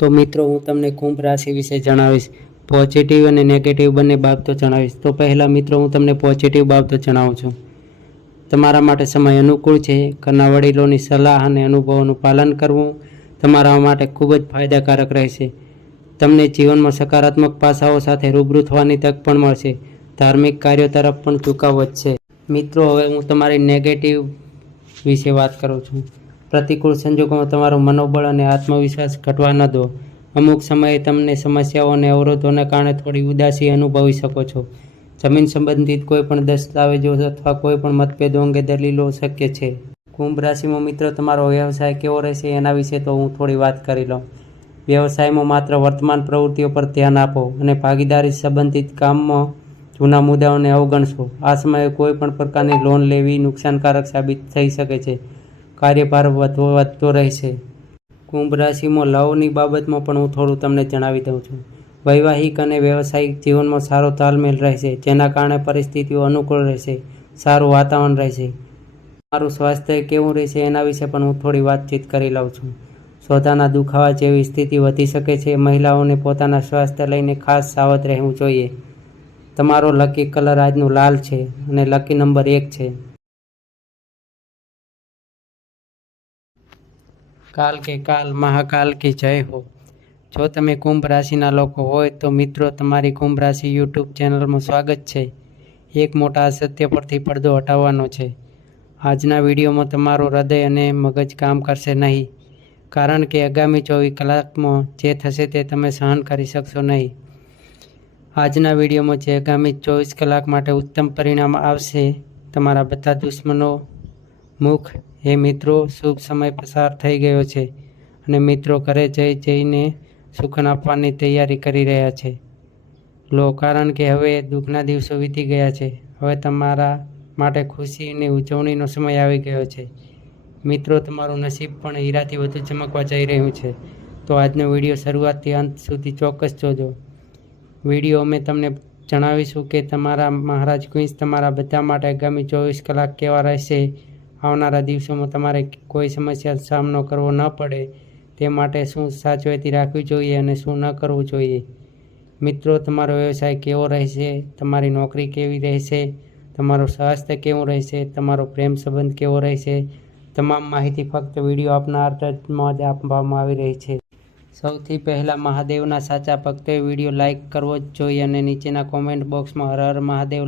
તો મિત્રો, હું તમને કુંભ રાશિ વિશે જણાવીશ. પોઝિટિવ અને નેગેટિવ બંને બાબતો જણાવીશ. તો પહેલાં મિત્રો, હું તમને પોઝિટિવ બાબતો જણાવું છું. તમારા માટે સમય અનુકૂળ છે. ઘરના વડીલોની સલાહ અને અનુભવોનું પાલન કરવું તમારા માટે ખૂબ જ ફાયદાકારક રહેશે. તમને જીવનમાં સકારાત્મક પાસાઓ સાથે રૂબરૂ થવાની તક પણ મળશે. ધાર્મિક કાર્યો તરફ પણ ઝુકાવ વધશે. મિત્રો, હવે હું તમારી નેગેટિવ વિશે વાત કરું છું. પ્રતિકૂળ સંજોગોમાં તમારું મનોબળ અને આત્મવિશ્વાસ ઘટવા ન દો. અમુક સમયે તમને સમસ્યાઓ અને અવરોધોને કારણે થોડી ઉદાસી અનુભવી શકો છો. જમીન સંબંધિત કોઈપણ દસ્તાવેજો અથવા કોઈપણ મતભેદો અંગે દલીલો શક્ય છે. કુંભ રાશિમાં મિત્રો, તમારો વ્યવસાય કેવો રહેશે એના વિશે તો હું થોડી વાત કરી લઉં. વ્યવસાયમાં માત્ર વર્તમાન પ્રવૃત્તિઓ પર ધ્યાન આપો અને ભાગીદારી સંબંધિત કામમાં જૂના મુદ્દાઓને અવગણશો. આ સમયે કોઈ પણ પ્રકારની લોન લેવી નુકસાનકારક સાબિત થઈ શકે છે. કાર્યભાર વધવો વધતો રહેશે. કુંભ રાશિમાં લવની બાબતમાં પણ હું થોડું તમને જણાવી દઉં છું. વૈવાહિક અને વ્યવસાયિક જીવનમાં સારો તાલમેલ રહેશે, જેના કારણે પરિસ્થિતિઓ અનુકૂળ રહેશે, સારું વાતાવરણ રહેશે. મારું સ્વાસ્થ્ય કેવું રહેશે એના વિશે પણ હું થોડી વાતચીત કરી લઉં છું. સોદાના દુખાવા જેવી સ્થિતિ વધી શકે છે, મહિલાઓને પોતાના સ્વાસ્થ્ય લઈને ખાસ સાવધ રહેવું જોઈએ. તમારો લકી કલર આજનું લાલ છે અને લકી નંબર એક છે. કાલ કે કાલ, મહાકાલ કી જય હો. જો તમે કુંભ રાશિના લોકો હોય તો મિત્રો, તમારી કુંભ રાશિ યુટ્યુબ ચેનલમાં સ્વાગત છે. એક મોટા અસત્ય પરથી પડદો હટાવવાનો છે. આજના વિડીયોમાં તમારું હૃદય અને મગજ કામ કરશે નહીં. કારણ કે આગામી ચોવીસ કલાકમાં જે થશે તે તમે સહન કરી શકશો નહીં. આજના વિડીયોમાં જે આગામી ચોવીસ કલાક માટે ઉત્તમ પરિણામ આવશે, તમારા બધા દુશ્મનો મુખ હે મિત્રો, શુભ સમય પસાર થઈ ગયો છે અને મિત્રો ઘરે જઈ જઈને સુખન આપવાની તૈયારી કરી રહ્યા છે. લો, કારણ કે હવે દુઃખના દિવસો વીતી ગયા છે. હવે તમારા માટે ખુશી અને ઉજવણીનો સમય આવી ગયો છે. મિત્રો, તમારું નસીબ પણ હીરાથી વધુ ચમકવા જઈ રહ્યું છે. તો આજનો વીડિયો શરૂઆતથી અંત સુધી ચોક્કસ જોજો. વીડિયો અમે તમને જણાવીશું કે તમારા મહારાજ ક્વિન્સ તમારા બધા માટે આગામી ચોવીસ કલાક કેવા રહેશે આવનારા દિવસોમાં તમારે કોઈ સમસ્યા સામનો કરવો ન પડે. તે માટે શું સાચવેતી રાખવી જોઈએ અને શું ન કરવું જોઈએ? મિત્રો, તમારો વ્યવસાય કેવો રહેશે? તમારી નોકરી કેવી રહેશે? તમારું સ્વાસ્થ્ય કેવું રહેશે? તમારો પ્રેમ સંબંધ કેવો રહેશે? તમામ માહિતી ફક્ત વીડિયો આપનારમાં જ આપવામાં આવી રહી છે. સૌથી પહેલાં મહાદેવના સાચા ભક્તોએ વીડિયો લાઇક કરવો જ જોઈએ અને નીચેના કોમેન્ટ બોક્સમાં હર હર મહાદેવ